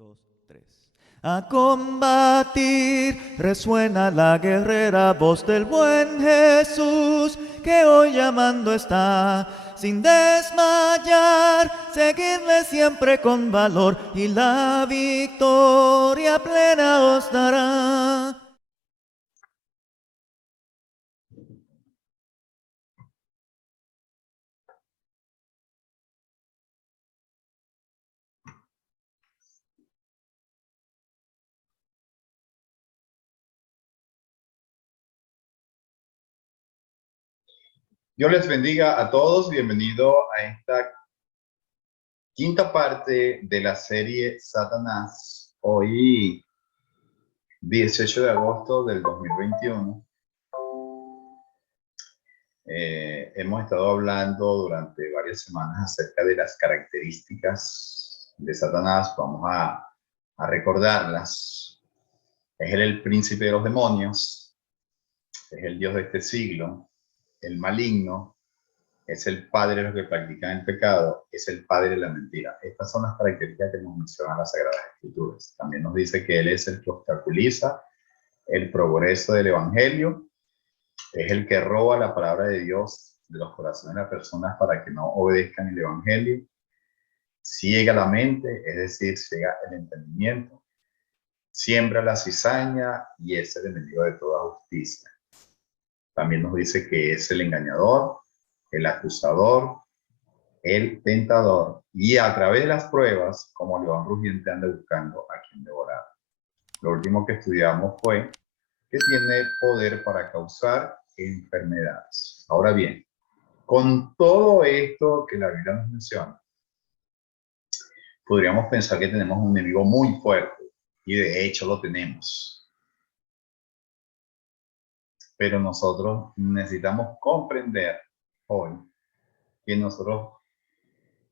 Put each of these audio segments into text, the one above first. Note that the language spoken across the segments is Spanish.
2, 3. A combatir resuena la guerrera voz del buen Jesús, que hoy llamando está, sin desmayar, seguirle siempre con valor y la victoria plena os dará. Dios les bendiga a todos. Bienvenido a esta quinta parte de la serie Satanás. Hoy, 18 de agosto del 2021. Hemos estado hablando durante varias semanas acerca de las características de Satanás. Vamos a recordarlas. Es él el príncipe de los demonios. Es el Dios de este siglo. El maligno. Es el padre de los que practican el pecado, es el padre de la mentira. Estas son las características que nos mencionan las Sagradas Escrituras. También nos dice que él es el que obstaculiza el progreso del Evangelio, es el que roba la palabra de Dios de los corazones de las personas para que no obedezcan el Evangelio, ciega la mente, es decir, ciega el entendimiento, siembra la cizaña y es el enemigo de toda justicia. También nos dice que es el engañador, el acusador, el tentador, y a través de las pruebas, como león rugiente, anda buscando a quien devorar. Lo último que estudiamos fue que tiene poder para causar enfermedades. Ahora bien, con todo esto que la Biblia nos menciona, podríamos pensar que tenemos un enemigo muy fuerte, y de hecho lo tenemos. Pero nosotros necesitamos comprender hoy que nosotros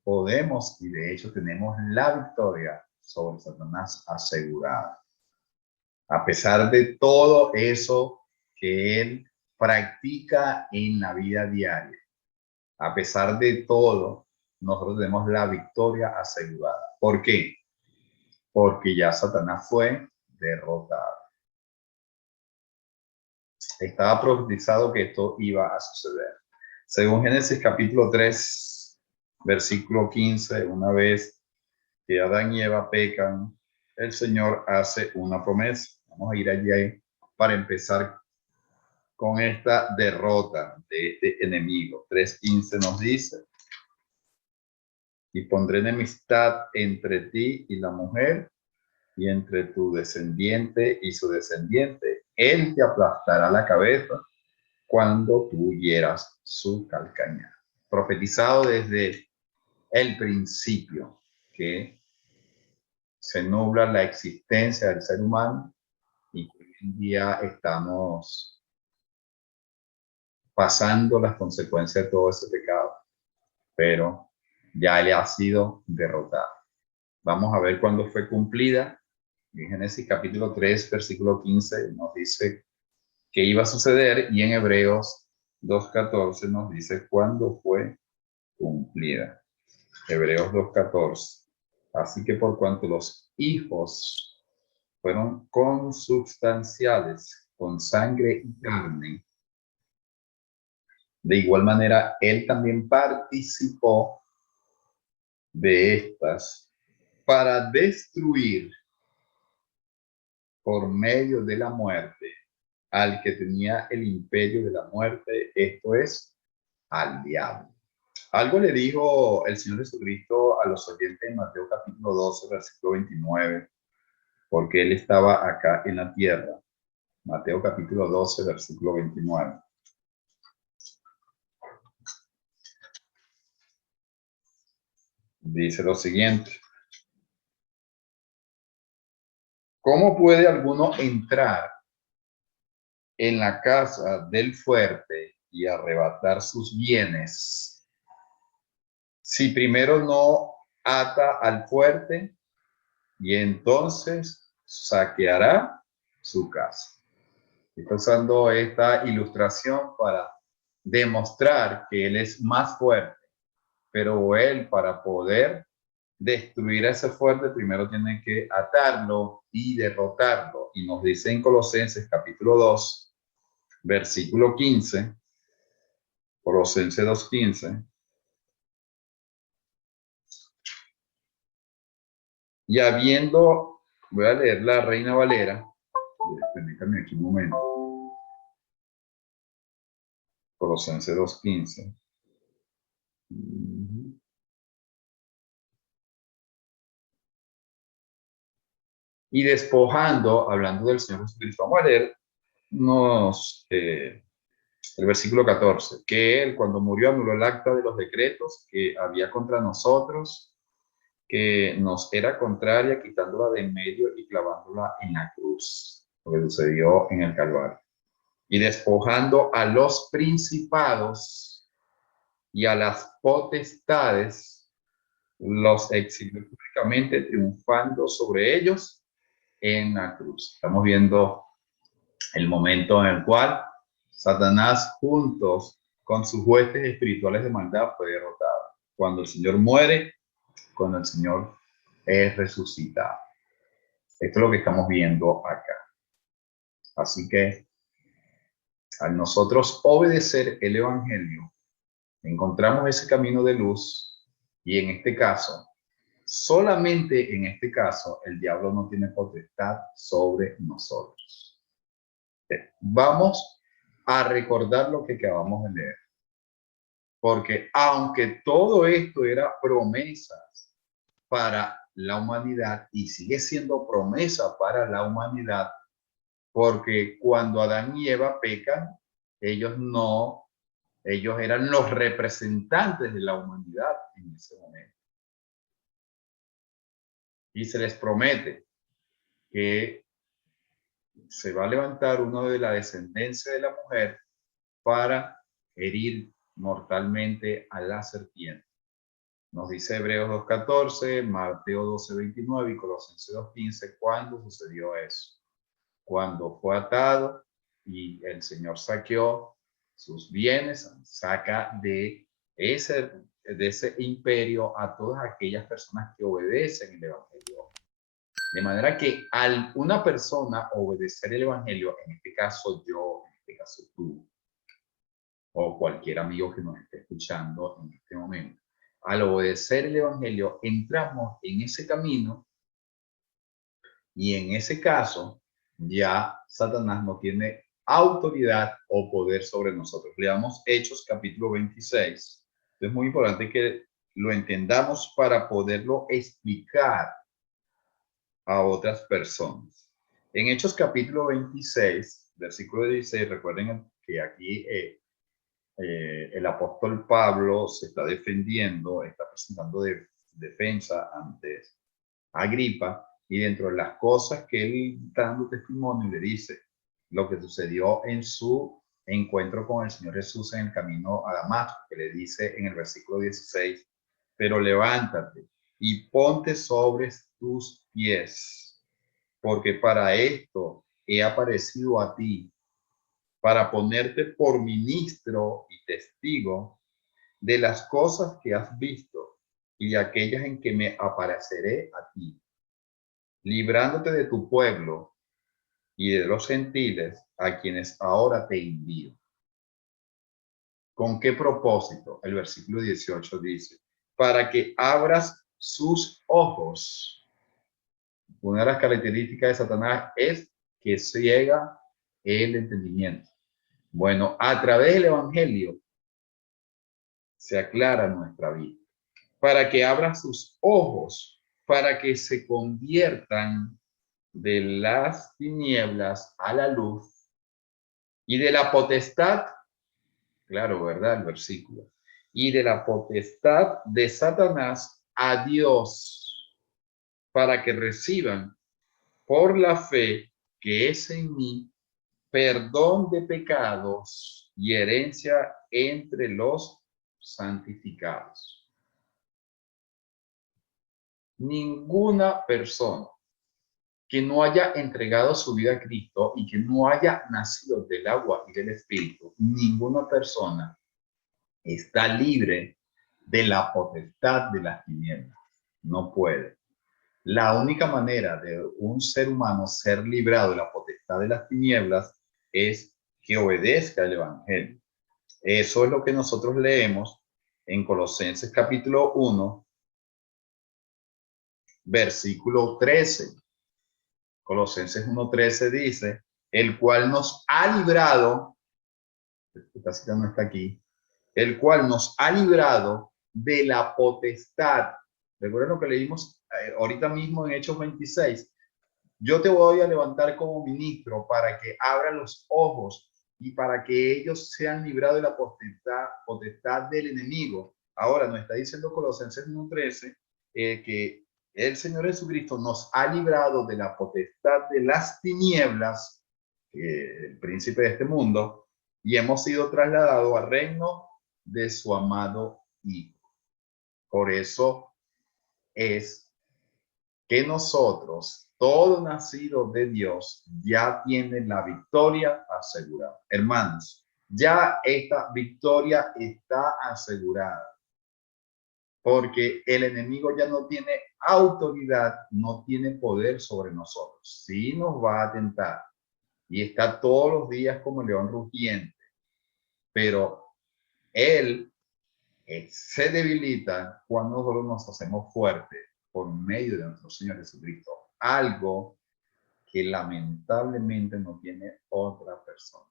podemos y de hecho tenemos la victoria sobre Satanás asegurada. A pesar de todo eso que él practica en la vida diaria, a pesar de todo, nosotros tenemos la victoria asegurada. ¿Por qué? Porque ya Satanás fue derrotado. Estaba profetizado que esto iba a suceder. Según Génesis capítulo 3, versículo 15, una vez que Adán y Eva pecan, el Señor hace una promesa. Vamos a ir allí para empezar con esta derrota de este enemigo. 3:15 nos dice: y pondré enemistad entre ti y la mujer, y entre tu descendiente y su descendiente. Él te aplastará la cabeza cuando tú hieras su calcañar. Profetizado desde el principio que se nubla la existencia del ser humano y que hoy en día estamos pasando las consecuencias de todo ese pecado, pero ya le ha sido derrotado. Vamos a ver cuándo fue cumplida. En Génesis capítulo 3, versículo 15 nos dice que iba a suceder, y en Hebreos 2:14 nos dice cuándo fue cumplida. Hebreos 2:14. Así que por cuanto los hijos fueron consubstanciales con sangre y carne, de igual manera él también participó de estas para destruir por medio de la muerte al que tenía el imperio de la muerte, esto es, al diablo. Algo le dijo el Señor Jesucristo a los oyentes en Mateo capítulo 12, versículo 29, porque él estaba acá en la tierra. Mateo capítulo 12, versículo 29. Dice lo siguiente: ¿cómo puede alguno entrar en la casa del fuerte y arrebatar sus bienes si primero no ata al fuerte, y entonces saqueará su casa? Está usando esta ilustración para demostrar que él es más fuerte, pero él, para poder destruir a ese fuerte, primero tiene que atarlo y derrotarlo. Y nos dice en Colosenses capítulo 2, versículo 15, Colosenses 2:15. Y habiendo, voy a leer la Reina Valera, permítanme aquí un momento. Colosenses 2:15. Y despojando, hablando del Señor Jesucristo, vamos a leer el versículo 14, que Él cuando murió anuló el acta de los decretos que había contra nosotros, que nos era contraria, quitándola de en medio y clavándola en la cruz, lo que sucedió en el Calvario. Y despojando a los principados y a las potestades, los exhibió públicamente, triunfando sobre ellos en la cruz. Estamos viendo el momento en el cual Satanás, juntos con sus huestes espirituales de maldad, fue derrotado. Cuando el Señor muere, cuando el Señor es resucitado. Esto es lo que estamos viendo acá. Así que al nosotros obedecer el Evangelio, encontramos ese camino de luz y en este caso, solamente en este caso, el diablo no tiene potestad sobre nosotros. Vamos a recordar lo que acabamos de leer. Porque aunque todo esto era promesas para la humanidad y sigue siendo promesa para la humanidad, porque cuando Adán y Eva pecan, ellos eran los representantes de la humanidad en ese momento. Y se les promete que se va a levantar uno de la descendencia de la mujer para herir mortalmente a la serpiente. Nos dice Hebreos 2:14, Mateo 12:29 y Colosenses 2:15, ¿cuándo sucedió eso? Cuando fue atado y el Señor saqueó sus bienes, saca de ese imperio a todas aquellas personas que obedecen el Evangelio. De manera que al una persona obedecer el Evangelio, en este caso yo, en este caso tú, o cualquier amigo que nos esté escuchando en este momento, al obedecer el Evangelio, entramos en ese camino y en ese caso ya Satanás no tiene autoridad o poder sobre nosotros. Leamos Hechos capítulo 26. Es muy importante que lo entendamos para poderlo explicar a otras personas. En Hechos capítulo 26, versículo 16, recuerden que aquí el apóstol Pablo se está defendiendo, está presentando defensa ante Agripa, y dentro de las cosas que él está dando testimonio, le dice lo que sucedió en su encuentro con el Señor Jesús en el camino a Damasco, que le dice en el versículo 16, pero levántate y ponte sobre tus pies, porque para esto he aparecido a ti, para ponerte por ministro y testigo de las cosas que has visto y de aquellas en que me apareceré a ti, librándote de tu pueblo y de los gentiles a quienes ahora te envío. ¿Con qué propósito? El versículo 18 dice, para que abras sus ojos. Una de las características de Satanás es que ciega el entendimiento. Bueno, a través del Evangelio se aclara nuestra vida. Para que abra sus ojos, para que se conviertan de las tinieblas a la luz y de la potestad, claro, ¿verdad? El versículo. Y de la potestad de Satanás a Dios, para que reciban por la fe que es en mí perdón de pecados y herencia entre los santificados. Ninguna persona que no haya entregado su vida a Cristo y que no haya nacido del agua y del Espíritu, ninguna persona está libre de la potestad de las tinieblas. No puede. La única manera de un ser humano ser librado de la potestad de las tinieblas es que obedezca el evangelio. Eso es lo que nosotros leemos en Colosenses capítulo 1, versículo 13. Colosenses 1:13 dice, el cual nos ha librado, esta cita no está aquí, el cual nos ha librado de la potestad. Recuerden lo que leímos ahorita mismo en Hechos 26. Yo te voy a levantar como ministro para que abra los ojos y para que ellos sean librados de la potestad del enemigo. Ahora nos está diciendo Colosenses 1:13 que el Señor Jesucristo nos ha librado de la potestad de las tinieblas, el príncipe de este mundo, y hemos sido trasladados al reino de su amado Hijo. Por eso es que nosotros, todo nacido de Dios, ya tiene la victoria asegurada. Hermanos, ya esta victoria está asegurada, porque el enemigo ya no tiene autoridad, no tiene poder sobre nosotros. Sí nos va a tentar y está todos los días como león rugiente, pero él se debilita cuando nosotros nos hacemos fuertes por medio de nuestro Señor Jesucristo. Algo que lamentablemente no tiene otra persona.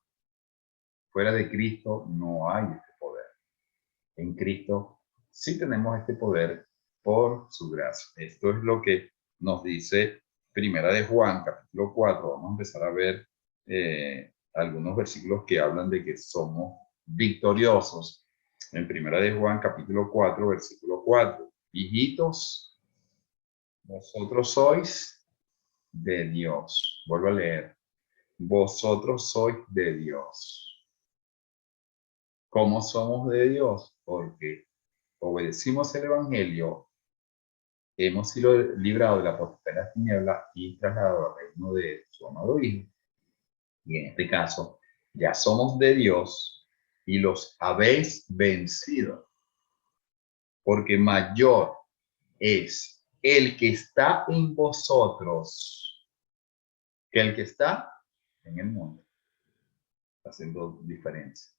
Fuera de Cristo no hay este poder. En Cristo sí tenemos este poder por su gracia. Esto es lo que nos dice Primera de Juan, capítulo 4. Vamos a empezar a ver algunos versículos que hablan de que somos victoriosos. En Primera de Juan, capítulo 4, versículo 4. Hijitos, vosotros sois de Dios. Vuelvo a leer. Vosotros sois de Dios. ¿Cómo somos de Dios? Porque obedecimos el Evangelio, hemos sido librados de la potestad de las tinieblas y trasladados al reino de su amado Hijo. Y en este caso, ya somos de Dios y los habéis vencido. Porque mayor es el que está en vosotros que el que está en el mundo. Haciendo diferencia.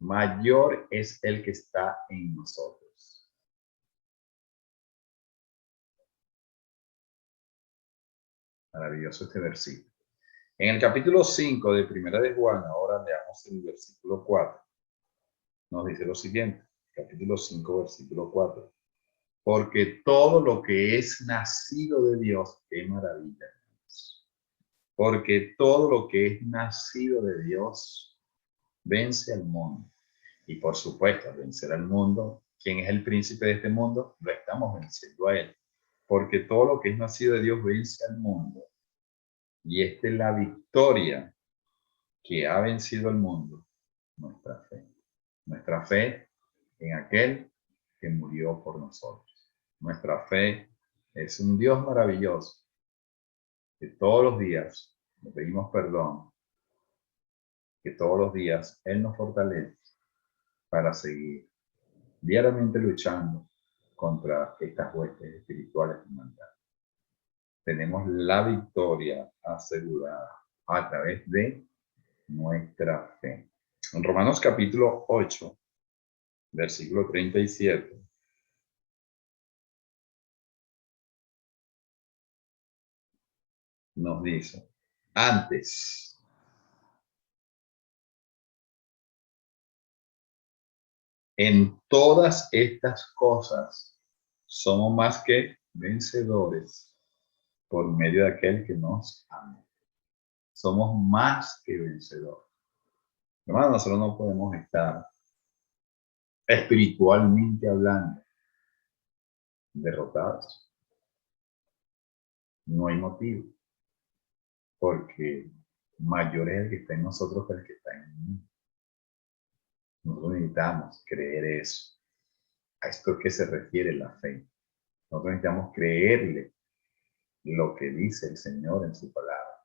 Mayor es el que está en nosotros. Maravilloso este versículo. En el capítulo 5 de Primera de Juan, ahora leamos el versículo 4. Nos dice lo siguiente, capítulo 5, versículo 4. Porque todo lo que es nacido de Dios, qué maravilla. Porque todo lo que es nacido de Dios vence al mundo. Y por supuesto, vencer al mundo, ¿quién es el príncipe de este mundo? Lo estamos venciendo a él. Porque todo lo que es nacido de Dios vence al mundo. Y esta es la victoria que ha vencido al mundo, nuestra fe. Nuestra fe en aquel que murió por nosotros. Nuestra fe es un Dios maravilloso que todos los días le pedimos perdón, que todos los días Él nos fortalece para seguir diariamente luchando contra estas huestes espirituales de maldad. Tenemos la victoria asegurada a través de nuestra fe. En Romanos capítulo 8, versículo 37, nos dice, antes, en todas estas cosas, somos más que vencedores por medio de aquel que nos ama. Somos más que vencedores. Hermanos, nosotros no podemos estar espiritualmente hablando derrotados. No hay motivo, porque mayor es el que está en nosotros que el que está en el mundo. Nosotros necesitamos creer eso. A esto es que se refiere la fe. Nosotros necesitamos creerle lo que dice el Señor en su palabra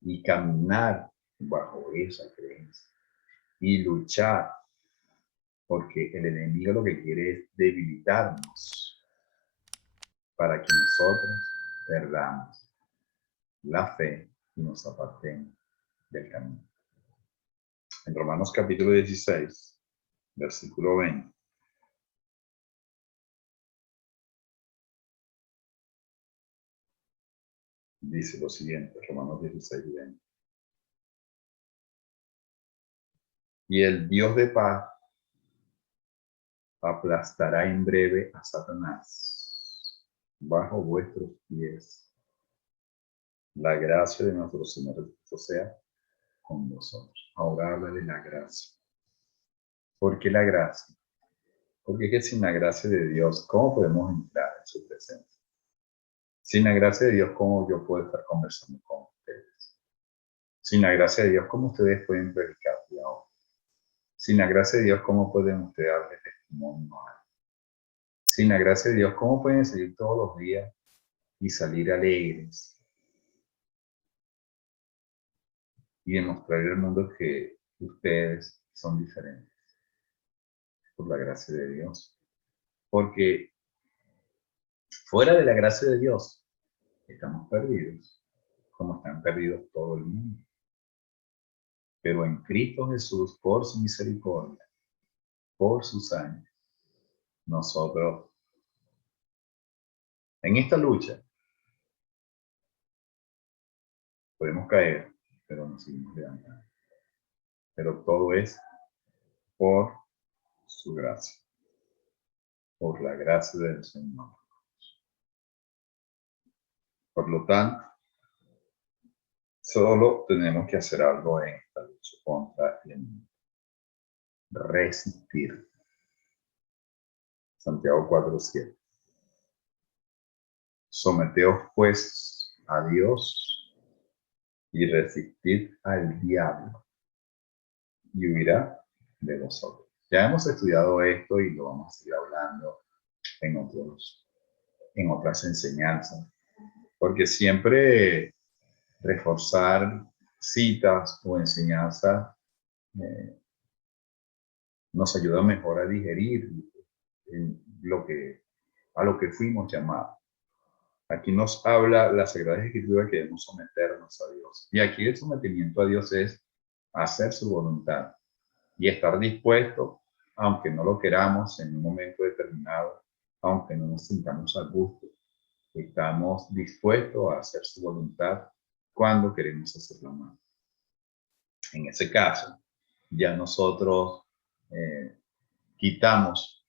y caminar bajo esa creencia y luchar, porque el enemigo lo que quiere es debilitarnos, para que nosotros perdamos la fe y nos apartemos del camino. En Romanos capítulo 16, versículo 20, dice lo siguiente, Romanos 16, 20. Y el Dios de paz aplastará en breve a Satanás bajo vuestros pies. La gracia de nuestro Señor Jesucristo sea con vosotros. Ahora habla de la gracia. ¿Por qué la gracia? Porque es que sin la gracia de Dios, ¿cómo podemos entrar en su presencia? Sin la gracia de Dios, ¿cómo yo puedo estar conversando con ustedes? Sin la gracia de Dios, ¿cómo ustedes pueden predicar ahora? Sin la gracia de Dios, ¿cómo pueden ustedes darle testimonio a alguien? Sin la gracia de Dios, ¿cómo pueden salir todos los días y salir alegres y demostrar al mundo que ustedes son diferentes? Por la gracia de Dios. Porque fuera de la gracia de Dios, estamos perdidos, como están perdidos todo el mundo. Pero en Cristo Jesús, por su misericordia, por su sangre, nosotros, en esta lucha, podemos caer, pero nos seguimos levantando. Pero todo es por su gracia, por la gracia del Señor. Por lo tanto, solo tenemos que hacer algo en esta lucha contra el enemigo. Resistir. Santiago 4:7. Someteos pues a Dios y resistid al diablo y huirá de vosotros. Ya hemos estudiado esto y lo vamos a seguir hablando en otras enseñanzas, porque siempre reforzar citas o enseñanzas nos ayuda mejor a digerir a lo que fuimos llamados. Aquí nos habla la Sagrada Escritura que debemos someternos a Dios. Y aquí el sometimiento a Dios es hacer su voluntad y estar dispuesto, aunque no lo queramos en un momento determinado, aunque no nos sintamos a gusto, estamos dispuestos a hacer su voluntad cuando queremos hacerlo mal. En ese caso, ya nosotros quitamos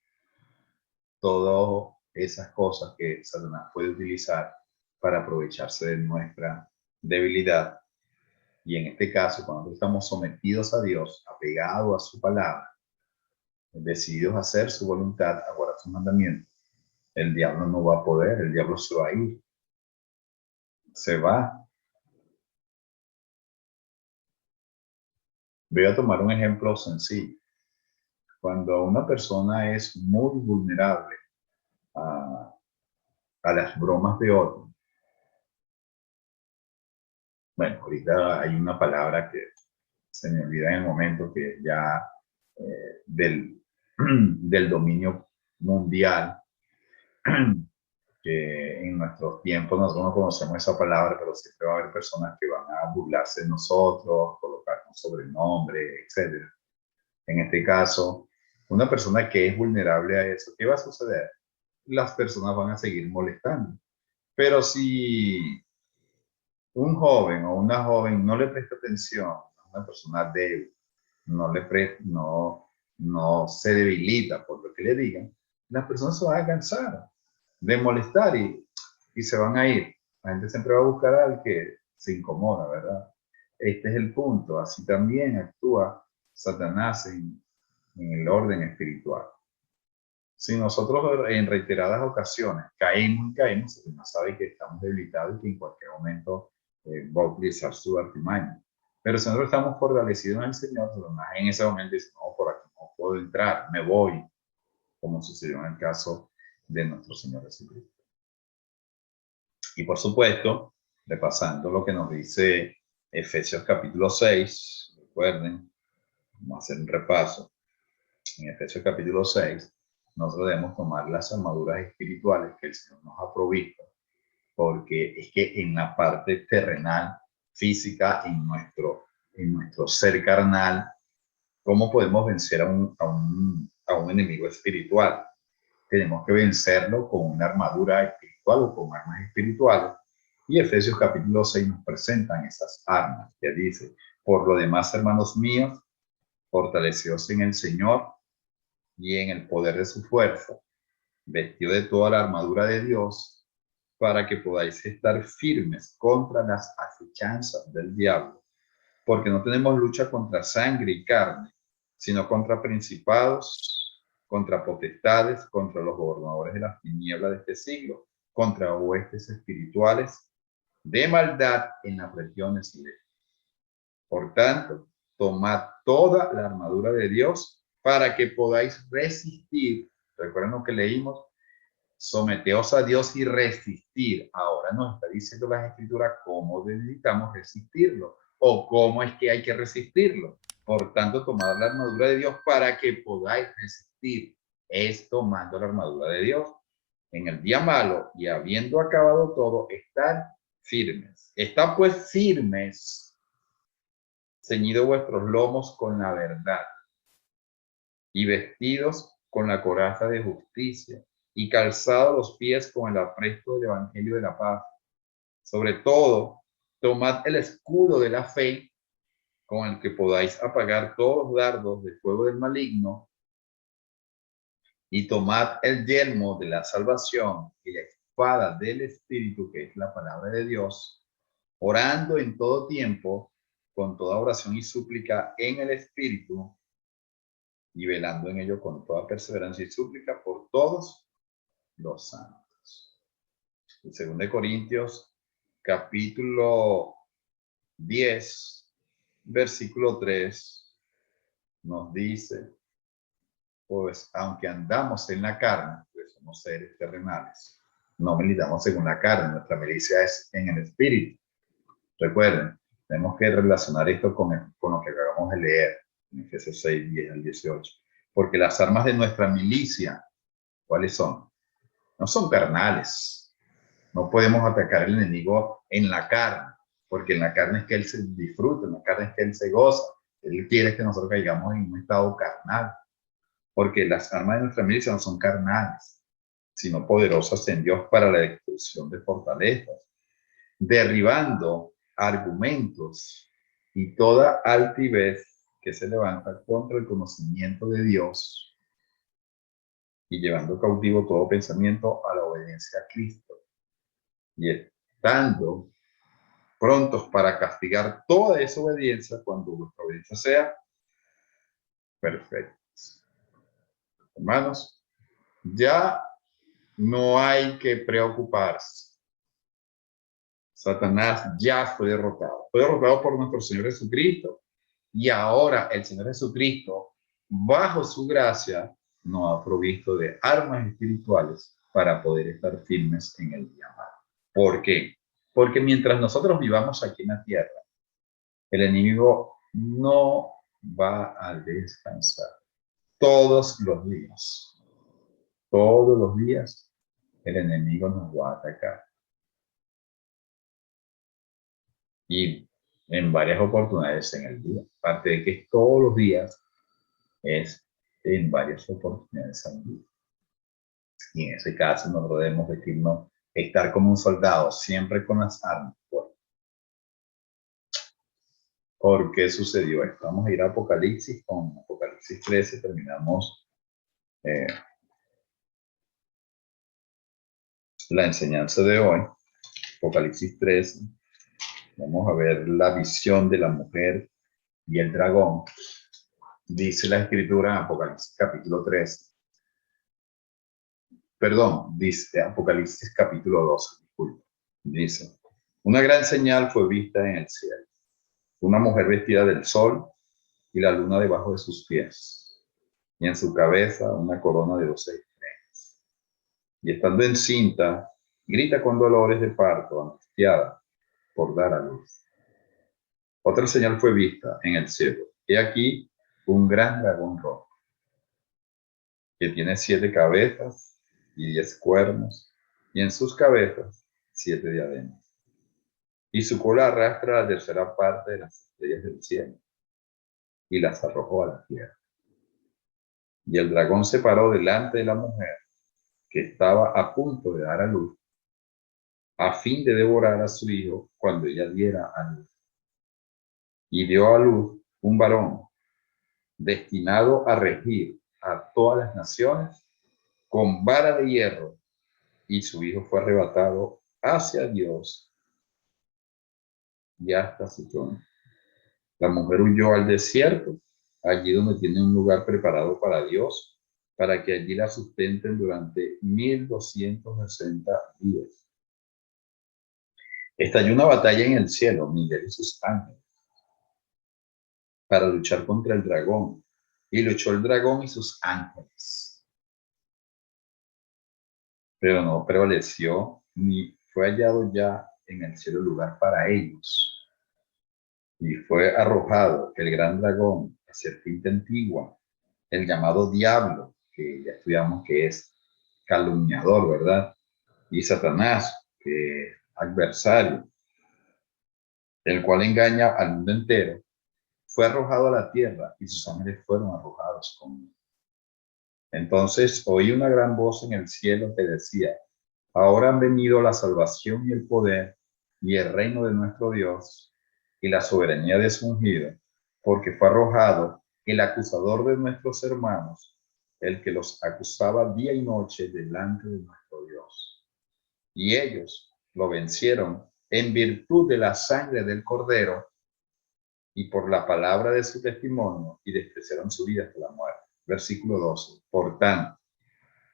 todas esas cosas que Satanás puede utilizar para aprovecharse de nuestra debilidad. Y en este caso, cuando estamos sometidos a Dios, apegados a su palabra, decididos a hacer su voluntad, a guardar sus mandamientos, el diablo no va a poder, el diablo se va a ir. Se va. Voy a tomar un ejemplo sencillo. Cuando una persona es muy vulnerable a las bromas de otro, bueno, ahorita hay una palabra que se me olvida en el momento que ya del dominio mundial, que en nuestros tiempos nosotros no conocemos esa palabra, pero siempre va a haber personas que van a burlarse de nosotros, colocarnos sobrenombre, etc. En este caso, una persona que es vulnerable a eso, ¿qué va a suceder? Las personas van a seguir molestando. Pero si un joven o una joven no le presta atención a una persona débil, no se debilita por lo que le digan, las personas se van a cansar de molestar y se van a ir. La gente siempre va a buscar al que se incomoda, ¿verdad? Este es el punto. Así también actúa Satanás en el orden espiritual. Si nosotros en reiteradas ocasiones caemos, Satanás sabe que estamos debilitados y que en cualquier momento va a utilizar su artimaña. Pero si nosotros estamos fortalecidos en el Señor, Satanás en ese momento dice, no, por aquí no puedo entrar, me voy, como sucedió en el caso de nuestro Señor Jesucristo. Y por supuesto, repasando lo que nos dice Efesios capítulo 6, recuerden, vamos a hacer un repaso. En Efesios capítulo 6, nosotros debemos tomar las armaduras espirituales que el Señor nos ha provisto, porque es que en la parte terrenal, física, en nuestro ser carnal, ¿cómo podemos vencer a un enemigo espiritual? Tenemos que vencerlo con una armadura espiritual o con armas espirituales. Y Efesios capítulo 6 nos presentan esas armas, que dice: por lo demás, hermanos míos, fortaleceos en el Señor y en el poder de su fuerza, vestido de toda la armadura de Dios, para que podáis estar firmes contra las acechanzas del diablo, porque no tenemos lucha contra sangre y carne, sino contra principados, contra potestades, contra los gobernadores de las tinieblas de este siglo, contra huestes espirituales de maldad en las regiones celestes. Por tanto, tomad toda la armadura de Dios para que podáis resistir. Recuerden lo que leímos: someteos a Dios y resistir. Ahora nos está diciendo las Escrituras cómo necesitamos resistirlo o cómo es que hay que resistirlo. Por tanto, tomad la armadura de Dios para que podáis resistir. Es tomando la armadura de Dios en el día malo, y habiendo acabado todo, estar firmes. Están pues firmes, ceñidos vuestros lomos con la verdad y vestidos con la coraza de justicia, y calzados los pies con el apresto del evangelio de la paz. Sobre todo, tomad el escudo de la fe, con el que podáis apagar todos los dardos de fuego del maligno, y tomad el yelmo de la salvación y la espada del Espíritu, que es la palabra de Dios, orando en todo tiempo, con toda oración y súplica en el Espíritu, y velando en ello con toda perseverancia y súplica por todos los santos. En 2 Corintios capítulo 10, versículo 3, nos dice: pues aunque andamos en la carne, pues somos seres terrenales, no militamos según la carne, nuestra milicia es en el espíritu. Recuerden, tenemos que relacionar esto con lo que acabamos de leer en Efesios 6, 10 al 18, porque las armas de nuestra milicia, ¿cuáles son? No son carnales. No podemos atacar al enemigo en la carne, porque en la carne es que él se disfruta, en la carne es que él se goza. Él quiere que nosotros caigamos en un estado carnal, porque las armas de nuestra milicia no son carnales, sino poderosas en Dios para la destrucción de fortalezas, derribando argumentos y toda altivez que se levanta contra el conocimiento de Dios, y llevando cautivo todo pensamiento a la obediencia a Cristo, y estando prontos para castigar toda desobediencia cuando vuestra obediencia sea perfecta. Hermanos, ya no hay que preocuparse. Satanás ya fue derrotado. Fue derrotado por nuestro Señor Jesucristo. Y ahora el Señor Jesucristo, bajo su gracia, nos ha provisto de armas espirituales para poder estar firmes en el día malo. ¿Por qué? Porque mientras nosotros vivamos aquí en la tierra, el enemigo no va a descansar. Todos los días, el enemigo nos va a atacar. Y en varias oportunidades en el día. Aparte de que es todos los días, es en varias oportunidades al día. Y en ese caso nosotros debemos vestirnos, estar como un soldado, siempre con las armas fuertes. ¿Por qué sucedió esto? Vamos a ir a Apocalipsis. Con Apocalipsis 13 terminamos la enseñanza de hoy. Apocalipsis 13. Vamos a ver la visión de la mujer y el dragón. Dice la escritura en Apocalipsis capítulo 3. Perdón, dice Apocalipsis capítulo 12. Disculpe. Dice: una gran señal fue vista en el cielo. Una mujer vestida del sol y la luna debajo de sus pies, y en su cabeza una corona de 12 estrellas. Y estando encinta, grita con dolores de parto, angustiada por dar a luz. Otra señal fue vista en el cielo. He aquí un gran dragón rojo, que tiene 7 cabezas y 10 cuernos, y en sus cabezas 7 diademas. Y su cola arrastra la tercera parte de las estrellas del cielo, y las arrojó a la tierra. Y el dragón se paró delante de la mujer, que estaba a punto de dar a luz, a fin de devorar a su hijo cuando ella diera a luz. Y dio a luz un varón, destinado a regir a todas las naciones con vara de hierro, y su hijo fue arrebatado hacia Dios y hasta su trono. La mujer huyó al desierto, allí donde tiene un lugar preparado para Dios, para que allí la sustenten durante 1260 días. Estalló una batalla en el cielo, Miguel y sus ángeles, para luchar contra el dragón, y luchó el dragón y sus ángeles, pero no prevaleció, ni fue hallado ya en el cielo lugar para ellos. Y fue arrojado el gran dragón, la serpiente antigua, el llamado diablo, que ya estudiamos que es calumniador, ¿verdad? Y Satanás, que es adversario, el cual engaña al mundo entero, fue arrojado a la tierra y sus ángeles fueron arrojados con él. Entonces oí una gran voz en el cielo que decía: ahora han venido la salvación y el poder y el reino de nuestro Dios y la soberanía de su ungido, porque fue arrojado el acusador de nuestros hermanos, el que los acusaba día y noche delante de nuestro Dios. Y ellos lo vencieron en virtud de la sangre del Cordero y por la palabra de su testimonio, y despreciaron su vida hasta la muerte. Versículo 12. Por tanto,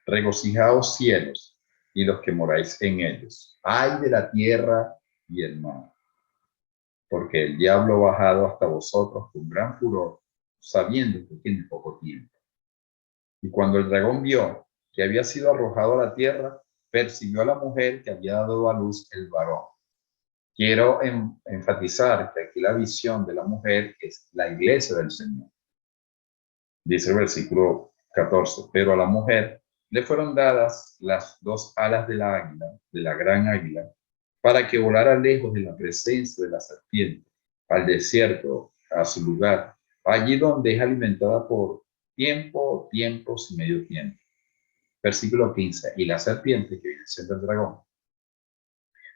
regocijaos cielos y los que moráis en ellos. Ay de la tierra y el mar, porque el diablo ha bajado hasta vosotros con gran furor, sabiendo que tiene poco tiempo. Y cuando el dragón vio que había sido arrojado a la tierra, persiguió a la mujer que había dado a luz el varón. Quiero enfatizar que aquí la visión de la mujer es la iglesia del Señor. Dice el versículo 14, pero a la mujer le fueron dadas las 2 alas de la águila, de la gran águila, para que volara lejos de la presencia de la serpiente, al desierto, a su lugar, allí donde es alimentada por tiempos y medio tiempo. Versículo 15, y la serpiente, que viene siendo el dragón,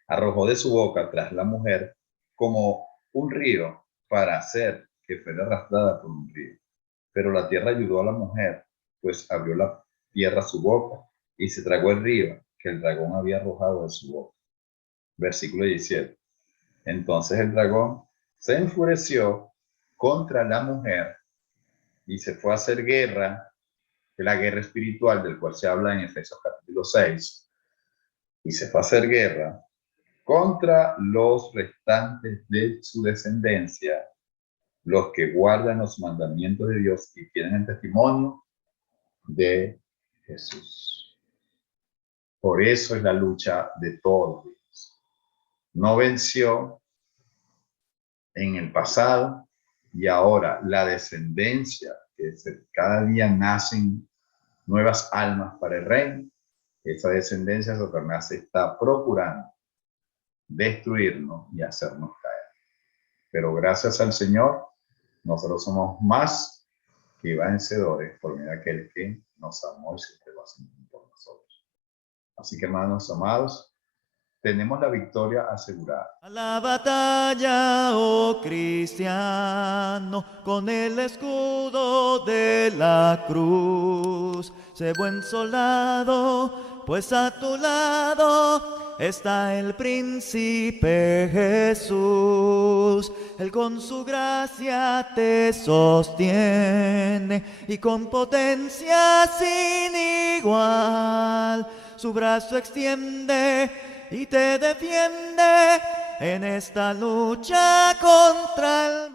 arrojó de su boca tras la mujer como un río, para hacer que fuera arrastrada por un río. Pero la tierra ayudó a la mujer, pues abrió la tierra su boca y se tragó el río que el dragón había arrojado de su boca. Versículo 17. Entonces el dragón se enfureció contra la mujer y se fue a hacer guerra, de la guerra espiritual del cual se habla en Efesios capítulo 6, y se fue a hacer guerra contra los restantes de su descendencia, los que guardan los mandamientos de Dios y tienen el testimonio de Jesús. Por eso es la lucha de todos los días. No venció en el pasado y ahora la descendencia, que cada día nacen nuevas almas para el reino. Esa descendencia, Satanás está procurando destruirnos y hacernos caer. Pero gracias al Señor, nosotros somos más que vencedores por medio de aquel que nos amó y se entregó a sí mismo por nosotros. Así que, hermanos amados, tenemos la victoria asegurada. A la batalla, oh cristiano, con el escudo de la cruz. Sé buen soldado, pues a tu lado está el príncipe Jesús. Él con su gracia te sostiene y con potencia sin igual su brazo extiende y te defiende en esta lucha contra el mal.